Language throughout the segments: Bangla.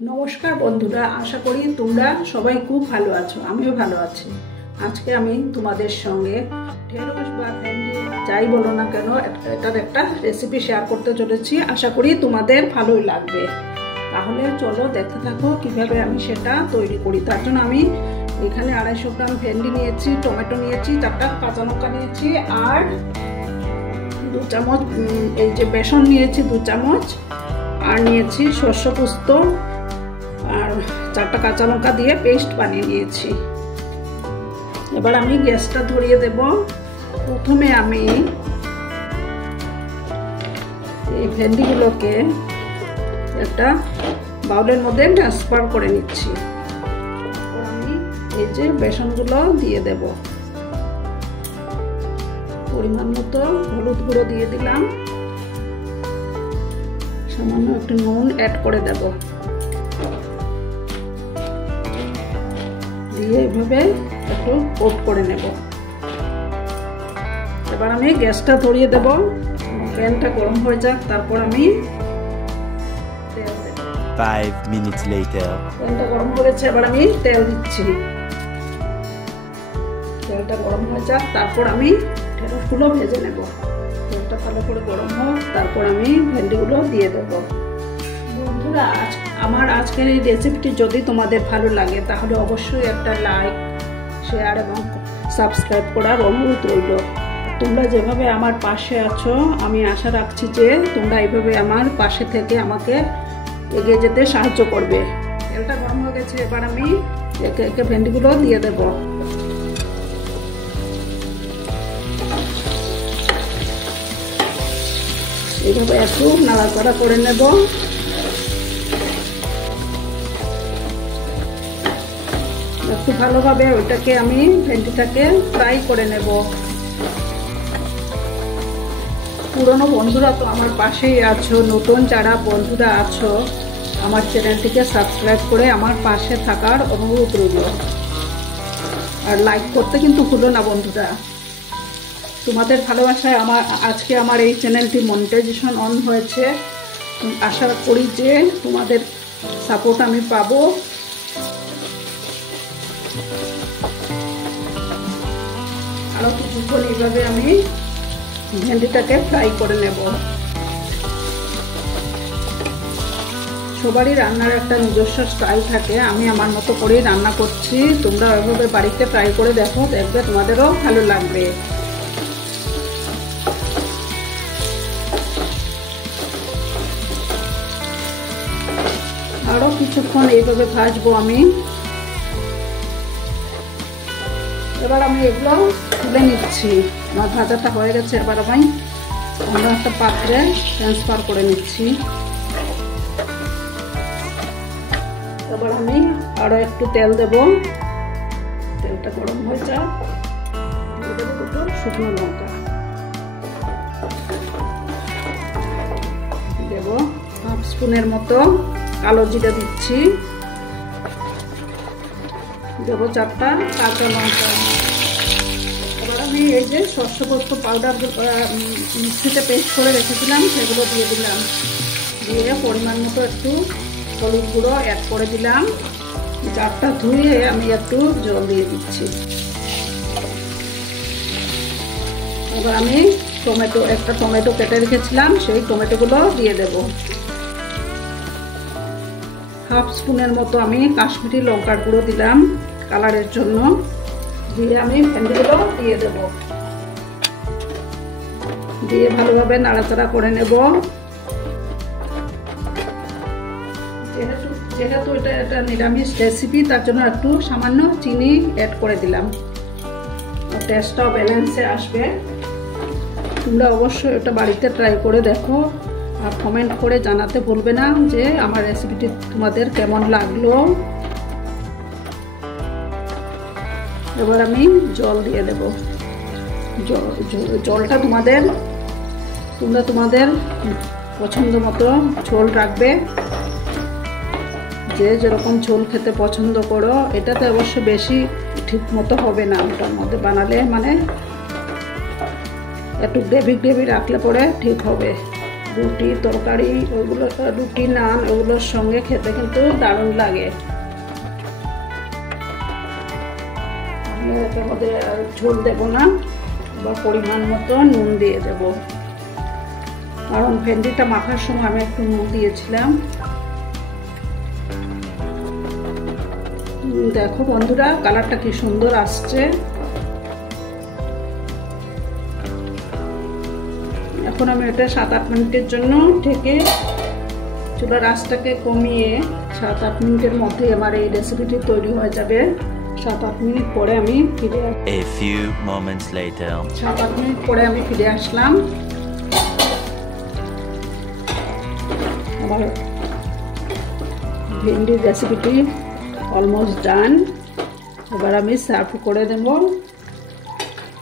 নমস্কার বন্ধুরা, আশা করি তোমরা সবাই খুব ভালো আছো। আমিও ভালো আছি। আজকে আমি তোমাদের সঙ্গে ঢেঁড়স বা ভেন্ডি যাই বলো না কেন এটার একটা রেসিপি শেয়ার করতে চলেছি। আশা করি তোমাদের ভালোই লাগবে। তাহলে চলো দেখতে থাকো কিভাবে আমি সেটা তৈরি করি। তার জন্য আমি এখানে 250 গ্রাম ভেন্ডি নিয়েছি, টমেটো নিয়েছি, 4টা কাঁচা লঙ্কা নিয়েছি, আর 2 চামচ এই যে বেসন নিয়েছি 2 চামচ, আর নিয়েছি শস্য পোস্ত, আর 4টা কাঁচা লঙ্কা দিয়ে পেস্ট বানিয়ে নিয়েছি। এবার আমি গ্যাসটা ধরিয়ে দেব। প্রথমে আমি এই ভেন্ডিগুলোকে একটা বাউলের মধ্যে ট্রান্সফার করে নিচ্ছি। আমি এই যে বেসনগুলো দিয়ে দেব। পরিমাণ মতো হলুদ গুঁড়ো দিয়ে দিলাম, সামান্য একটু নুন অ্যাড করে দেব, দিয়ে এভাবে একটু কোট করে নেব। এবার আমি গ্যাসটা ধরিয়ে দেব, প্যানটা গরম হয়ে যাক, তারপর আমি তেল দেব। 5 minutes later প্যানটা গরম হয়েছে, এবার আমি তেল দিচ্ছি। তেলটা গরম হয়ে যাক, তারপর আমি ঢেঁড়সগুলো ভেজে নেব। তেলটা ভালো করে গরম হোক, তারপর আমি ভেন্ডিগুলো দিয়ে দেব। বন্ধুরা, আমার আজকের এই রেসিপিটি যদি তোমাদের ভালো লাগে তাহলে অবশ্যই একটা লাইক, শেয়ার এবং সাবস্ক্রাইব করার অনুরোধ রইল। তোমরা যেভাবে আমার পাশে আছো, আমি আশা রাখছি যে তোমরা এইভাবে আমার পাশে থেকে আমাকে এগিয়ে যেতে সাহায্য করবে। তেলটা গরম হয়ে গেছে, এবার আমি একে একে ভেন্ডিগুলো দিয়ে দেব। এইভাবে একটু নাড়াচাড়া করে নেব। একটু ভালোভাবে ওইটাকে আমি ভেন্ডিটাকে ফ্রাই করে নেব। পুরনো বন্ধুরা তো আমার পাশেই আছো, নতুন যারা বন্ধুরা আছো আমার চ্যানেলটিকে সাবস্ক্রাইব করে আমার পাশে থাকার অনুরোধ রইল। আর লাইক করতে কিন্তু ভুলো না বন্ধুরা। তোমাদের ভালোবাসায় আজকে আমার এই চ্যানেলটি মনিটাইজেশন অন হয়েছে। আশা করি যে তোমাদের সাপোর্ট আমি পাবো। আরও কিছুক্ষণ এইভাবে আমি ভেন্ডিটাকে ফ্রাই করে নেব। সবারই রান্নার একটা নিজস্ব স্টাইল থাকে, আমি আমার মতো করেই রান্না করছি। তোমরা ওইভাবে বাড়িতে ফ্রাই করে দেখো, দেখবে তোমাদেরও ভালো লাগবে। আরও কিছুক্ষণ এইভাবে ভাজবো আমি। এবার আমি এগুলো তুলে নিচ্ছি। আমার ভাজাটা হয়ে গেছে, এবার আমি অন্য একটা পাত্রে ট্রান্সফার করে নিচ্ছি। এবার আমি আরও একটু তেল দেব। তেলটা গরম হয়ে যাক, দিয়ে দেবো 2টো শুকনো লঙ্কা, দেব 1/2 স্পুনের মতো কালো জিরা দিচ্ছি, দেবো 4টা কাঁচা লঙ্কা। এবার আমি এই যে শস্য পোস্ত পাউডার মিক্সিতে পেস্ট করে রেখেছিলাম সেগুলো দিয়ে দিলাম। দিয়ে পরিমাণ মতো একটু হলুদ গুঁড়ো অ্যাড করে দিলাম। জারটা ধুয়ে আমি একটু জল দিয়ে দিচ্ছি। এবার আমি একটা টমেটো কেটে রেখেছিলাম, সেই টমেটোগুলো দিয়ে দেব। 1/2 স্পুনের মতো আমি কাশ্মীরি লঙ্কার গুঁড়ো দিলাম কালারের জন্য। দিয়ে আমি ভেন্ডিগুলো দিয়ে দেব, দিয়ে ভালোভাবে নাড়াচাড়া করে নেব। যেহেতু এটা নিরামিষ রেসিপি, তার জন্য একটু সামান্য চিনি অ্যাড করে দিলাম, টেস্টটাও ব্যালেন্সে আসবে। তোমরা অবশ্যই এটা বাড়িতে ট্রাই করে দেখো, আর কমেন্ট করে জানাতে ভুলবে না যে আমার রেসিপিটি তোমাদের কেমন লাগলো। এবার আমি জল দিয়ে দেব। জলটা তোমরা তোমাদের পছন্দ মতো ঝোল রাখবে, যে যেরকম ঝোল খেতে পছন্দ করো। এটাতে অবশ্য বেশি ঠিক মতো হবে না, ওটার মধ্যে বানালে মানে একটু গ্রেভি রাখলে পরে ঠিক হবে। রুটি তরকারি ওইগুলো, রুটি নান ওগুলোর সঙ্গে খেতে কিন্তু দারুণ লাগে। আমি এটার মধ্যে ঝোল দেবো না, বা পরিমাণ মতো নুন দিয়ে দেব, কারণ ভেন্ডিটা মাখার সময় আমি একটু নুন দিয়েছিলাম। দেখো বন্ধুরা কালারটা কি সুন্দর আসছে। এখন আমি এটা 7-8 মিনিটের জন্য ঢেকে চুলার আঁচটাকে কমিয়ে 7-8 মিনিটের মধ্যে আমার এই রেসিপিটি তৈরি হয়ে যাবে। 7-8 মিনিট পরে আমি ফিরে আসলাম। 7-8 মিনিট পরে আমি ফিরে আসলাম। আমার ভেন্ডির রেসিপিটি অলমোস্ট ডান। এবার আমি সার্ভ করে দেব।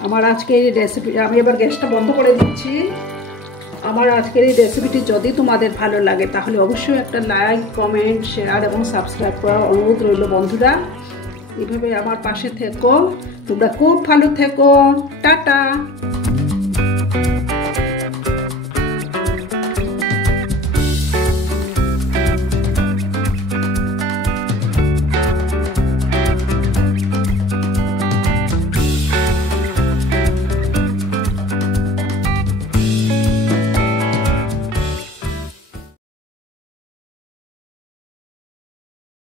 আমার আজকের এই রেসিপি, আমি এবার গ্যাসটা বন্ধ করে দিচ্ছি। আমার আজকের এই রেসিপিটি যদি তোমাদের ভালো লাগে তাহলে অবশ্যই একটা লাইক, কমেন্ট, শেয়ার এবং সাবস্ক্রাইব করার অনুরোধ রইল বন্ধুরা। এইভাবে আমার পাশে থেকো, তোমরা খুব ভালো থেকো। টাটা।